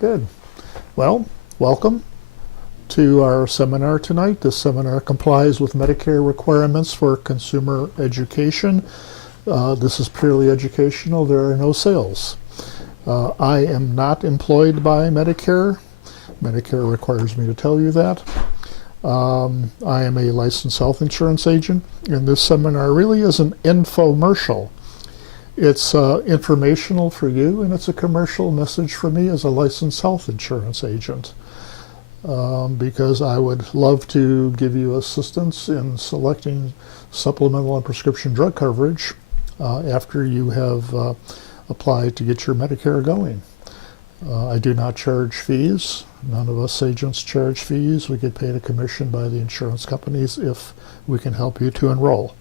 Good. Well, welcome to our seminar tonight. This seminar complies with Medicare requirements for consumer education. This is purely educational. There are no sales. I am not employed by Medicare. Medicare requires me to tell you that. I am a licensed health insurance agent, and this seminar really is an infomercial. It's informational for you, and it's a commercial message for me as a licensed health insurance agent, because I would love to give you assistance in selecting supplemental and prescription drug coverage after you have applied to get your Medicare going. I do not charge fees. None of us agents charge fees. We get paid a commission by the insurance companies if we can help you to enroll.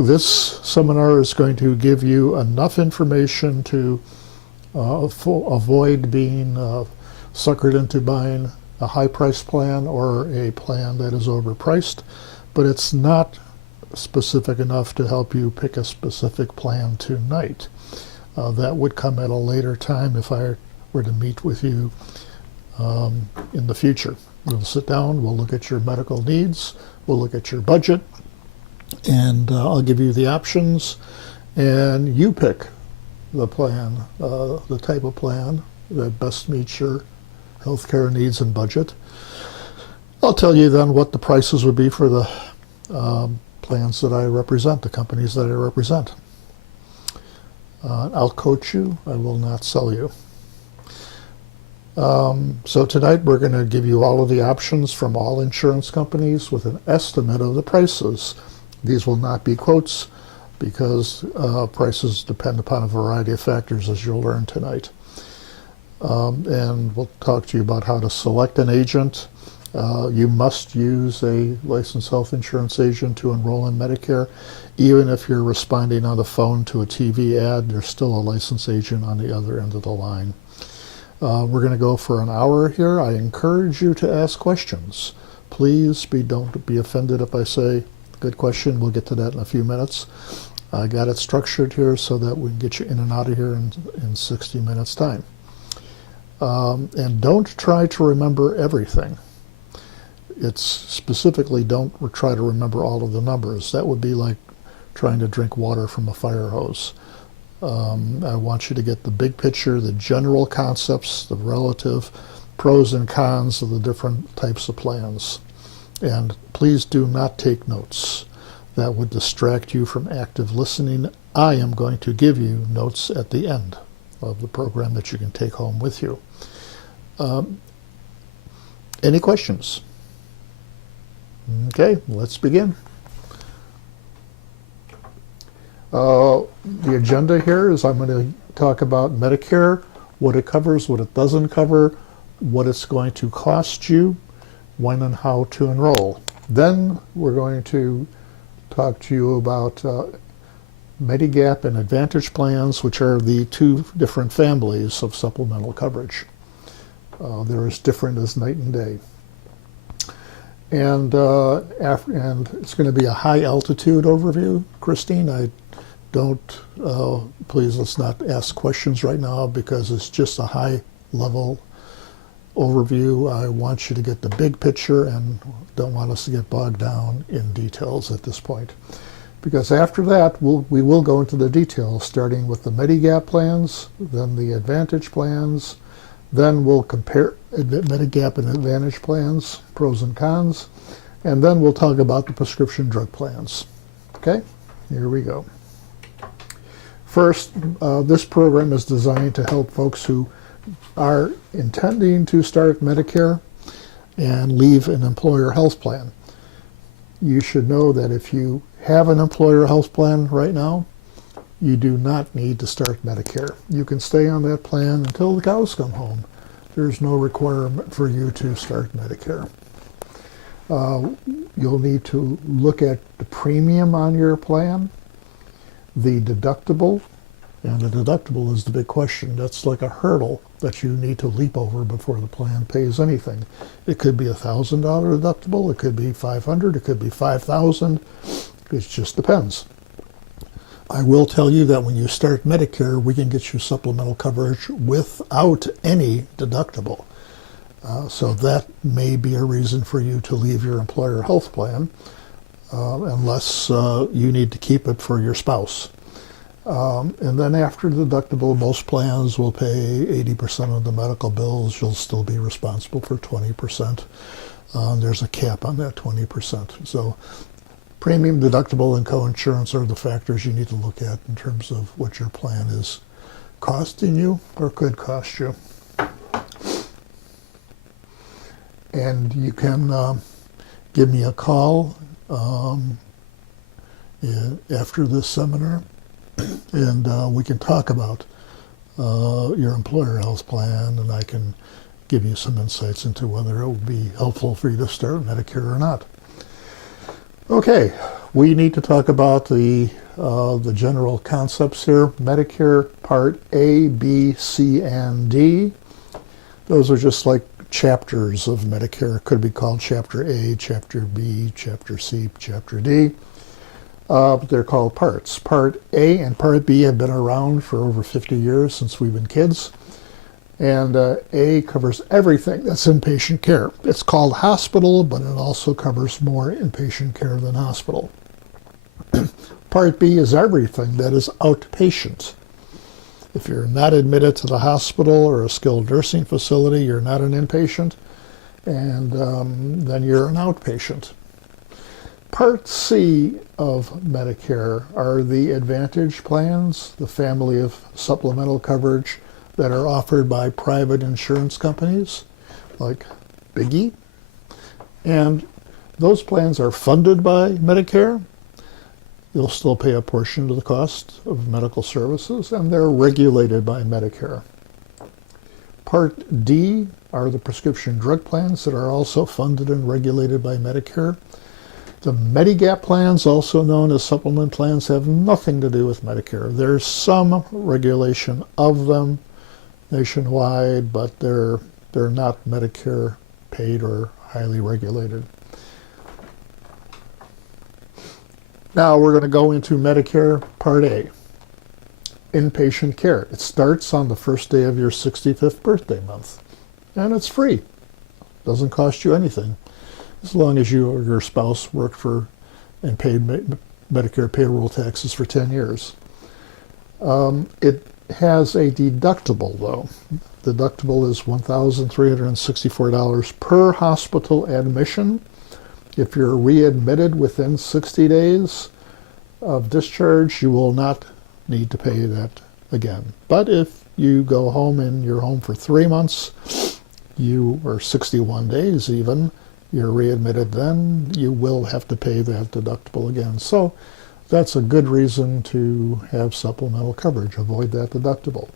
This seminar is going to give you enough information to avoid being suckered into buying a high-priced plan or a plan that is overpriced, but it's not specific enough to help you pick a specific plan tonight. That would come at a later time if I were to meet with you in the future. We'll sit down, we'll look at your medical needs, we'll look at your budget, and I'll give you the options, and you pick the plan, the type of plan that best meets your healthcare needs and budget. I'll tell you then what the prices would be for the plans that I represent, the companies that I represent. I'll coach you, I will not sell you. So tonight we're going to give you all of the options from all insurance companies with an estimate of the prices. These will not be quotes because prices depend upon a variety of factors, as you'll learn tonight. And we'll talk to you about how to select an agent. You must use a licensed health insurance agent to enroll in Medicare. Even if you're responding on the phone to a TV ad, there's still a licensed agent on the other end of the line. We're going to go for an hour here. I encourage you to ask questions. Please don't be offended if I say, good question, we'll get to that in a few minutes. I got it structured here so that we can get you in and out of here in 60 minutes time. And don't try to remember everything. It's specifically don't try to remember all of the numbers. That would be like trying to drink water from a fire hose. I want you to get the big picture, the general concepts, the relative pros and cons of the different types of plans. And please do not take notes. That would distract you from active listening. I am going to give you notes at the end of the program that you can take home with you. Any questions? Okay, let's begin. The agenda here is I'm going to talk about Medicare, what it covers, what it doesn't cover, what it's going to cost you, when and how to enroll. Then we're going to talk to you about Medigap and Advantage plans, which are the two different families of supplemental coverage. They're as different as night and day. And it's going to be a high altitude overview. Christine, I don't, please let's not ask questions right now because it's just a high level overview. I want you to get the big picture and don't want us to get bogged down in details at this point. Because after that, we will go into the details, starting with the Medigap plans, then the Advantage plans, then we'll compare Medigap and Advantage plans, pros and cons, and then we'll talk about the prescription drug plans. Okay, here we go. First, this program is designed to help folks who are intending to start Medicare and leave an employer health plan. You should know that if you have an employer health plan right now, you do not need to start Medicare. You can stay on that plan until the cows come home. There's no requirement for you to start Medicare. You'll need to look at the premium on your plan, the deductible, and the deductible is the big question. That's like a hurdle that you need to leap over before the plan pays anything. It could be $1,000 deductible, it could be $500, it could be $5,000. It just depends. I will tell you that when you start Medicare, we can get you supplemental coverage without any deductible. So that may be a reason for you to leave your employer health plan, unless you need to keep it for your spouse. And then after deductible, most plans will pay 80% of the medical bills. You'll still be responsible for 20%. There's a cap on that 20%. So premium, deductible, and coinsurance are the factors you need to look at in terms of what your plan is costing you or could cost you. And you can give me a call after this seminar, and we can talk about your employer health plan, and I can give you some insights into whether it would be helpful for you to start Medicare or not. Okay, we need to talk about the general concepts here. Medicare Part A, B, C, and D. Those are just like chapters of Medicare. It could be called Chapter A, Chapter B, Chapter C, Chapter D. But they're called parts. Part A and Part B have been around for over 50 years, since we've been kids. And A covers everything that's inpatient care. It's called hospital, but it also covers more inpatient care than hospital. Part B is everything that is outpatient. If you're not admitted to the hospital or a skilled nursing facility, you're not an inpatient, and then you're an outpatient. Part C of Medicare are the Advantage plans, the family of supplemental coverage that are offered by private insurance companies like Biggie. And those plans are funded by Medicare. You'll still pay a portion of the cost of medical services, and they're regulated by Medicare. Part D are the prescription drug plans that are also funded and regulated by Medicare. The Medigap plans, also known as supplement plans, have nothing to do with Medicare. There's some regulation of them nationwide, but they're not Medicare paid or highly regulated. Now we're going to go into Medicare Part A, inpatient care. It starts on the first day of your 65th birthday month, and it's free. Doesn't cost you anything, as long as you or your spouse worked for and paid Medicare payroll taxes for 10 years. It has a deductible, though. Deductible is $1,364 per hospital admission. If you're readmitted within 60 days of discharge, you will not need to pay that again. But if you go home and you're home for 3 months, or 61 days even, you're readmitted then, you will have to pay that deductible again. So that's a good reason to have supplemental coverage. Avoid that deductible.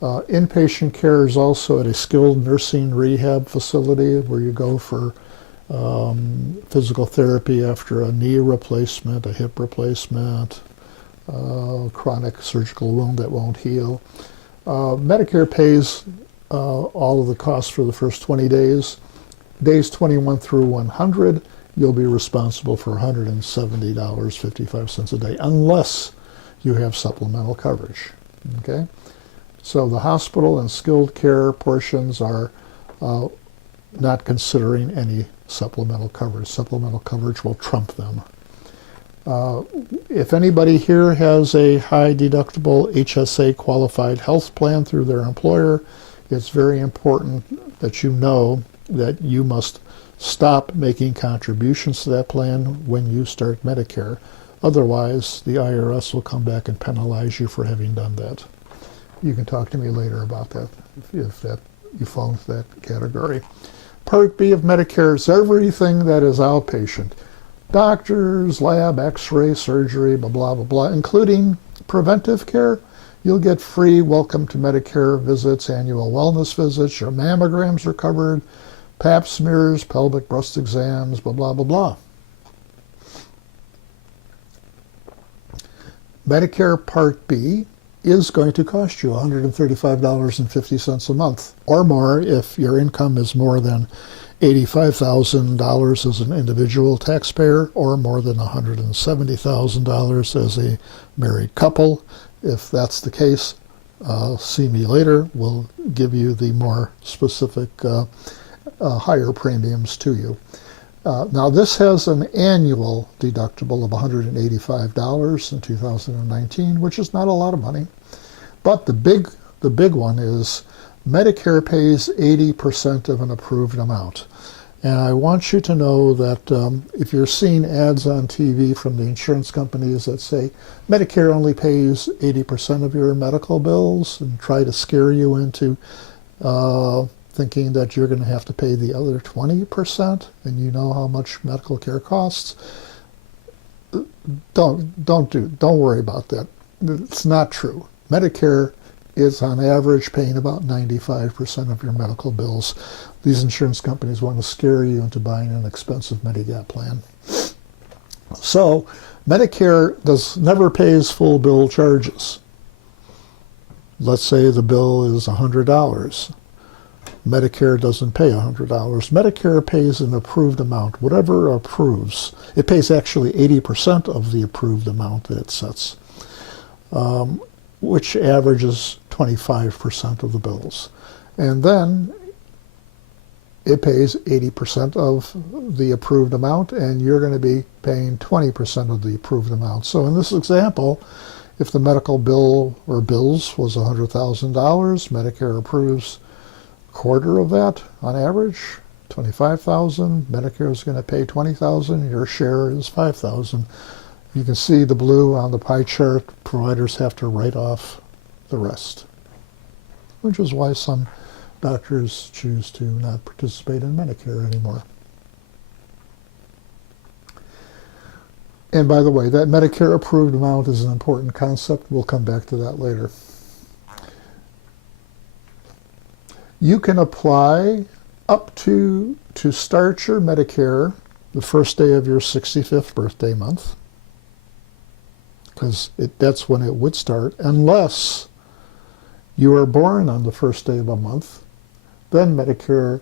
Inpatient care is also at a skilled nursing rehab facility where you go for physical therapy after a knee replacement, a hip replacement, chronic surgical wound that won't heal. Medicare pays all of the costs for the first 20 days. Days 21 through 100, you'll be responsible for $170.55 a day, unless you have supplemental coverage. Okay? So the hospital and skilled care portions are not considering any supplemental coverage. Supplemental coverage will trump them. If anybody here has a high deductible HSA qualified health plan through their employer, it's very important that you know that you must stop making contributions to that plan when you start Medicare. Otherwise, the IRS will come back and penalize you for having done that. You can talk to me later about that if you fall into that category. Part B of Medicare is everything that is outpatient. Doctors, lab, x-ray, surgery, blah, blah, blah, blah, including preventive care. You'll get free welcome to Medicare visits, annual wellness visits. Your mammograms are covered, pap smears, pelvic breast exams, blah, blah, blah, blah. Medicare Part B is going to cost you $135.50 a month or more if your income is more than $85,000 as an individual taxpayer or more than $170,000 as a married couple. If that's the case, see me later. We'll give you the more specific higher premiums to you. Now this has an annual deductible of $185 in 2019, which is not a lot of money. But the big one is Medicare pays 80% of an approved amount. And I want you to know that if you're seeing ads on TV from the insurance companies that say Medicare only pays 80% of your medical bills and try to scare you into thinking that you're going to have to pay the other 20%, and you know how much medical care costs, don't worry about that. It's not true. Medicare is on average paying about 95% of your medical bills. These insurance companies want to scare you into buying an expensive Medigap plan. So Medicare never pays full bill charges. Let's say the bill is $100. Medicare doesn't pay $100. Medicare pays an approved amount, whatever approves. It pays actually 80% of the approved amount that it sets, which averages 25% of the bills. And then it pays 80% of the approved amount, and you're going to be paying 20% of the approved amount. So in this example, if the medical bill or bills was $100,000, Medicare approves a quarter of that on average, $25,000. Medicare is going to pay $20,000. Your share is $5,000. You can see the blue on the pie chart. Providers have to write off the rest, which is why some doctors choose to not participate in Medicare anymore. And by the way, that Medicare approved amount is an important concept. We'll come back to that later. You can apply up to start your Medicare the first day of your 65th birthday month, because that's when it would start, unless you are born on the first day of a month. Then Medicare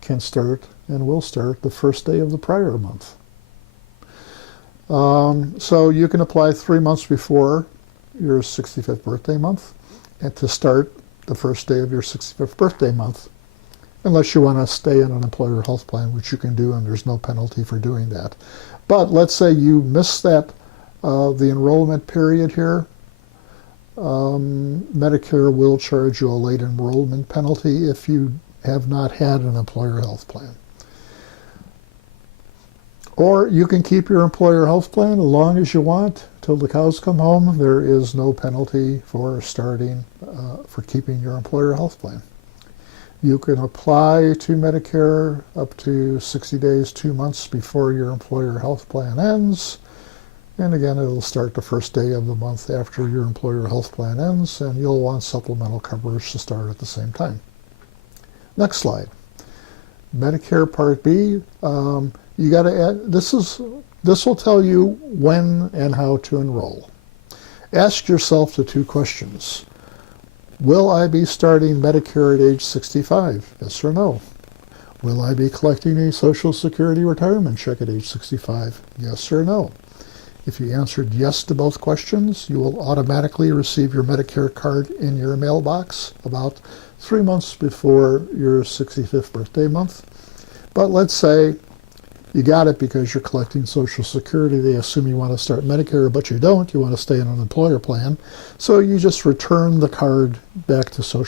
can start and will start the first day of the prior month. So you can apply 3 months before your 65th birthday month and to start the first day of your 65th birthday month, unless you want to stay in an employer health plan, which you can do, and there's no penalty for doing that. But let's say you miss that, the enrollment period here, Medicare will charge you a late enrollment penalty if you have not had an employer health plan. Or you can keep your employer health plan as long as you want till the cows come home. There is no penalty for starting, for keeping your employer health plan. You can apply to Medicare up to 60 days, 2 months before your employer health plan ends. And again, it'll start the first day of the month after your employer health plan ends, and you'll want supplemental coverage to start at the same time. Next slide. Medicare Part B. You got to add, this will tell you when and how to enroll. Ask yourself the 2 questions. Will I be starting Medicare at age 65? Yes or no? Will I be collecting a Social Security retirement check at age 65? Yes or no? If you answered yes to both questions, you will automatically receive your Medicare card in your mailbox about 3 months before your 65th birthday month. But let's say you got it because you're collecting Social Security. They assume you want to start Medicare, but you don't. You want to stay in an employer plan. So you just return the card back to Social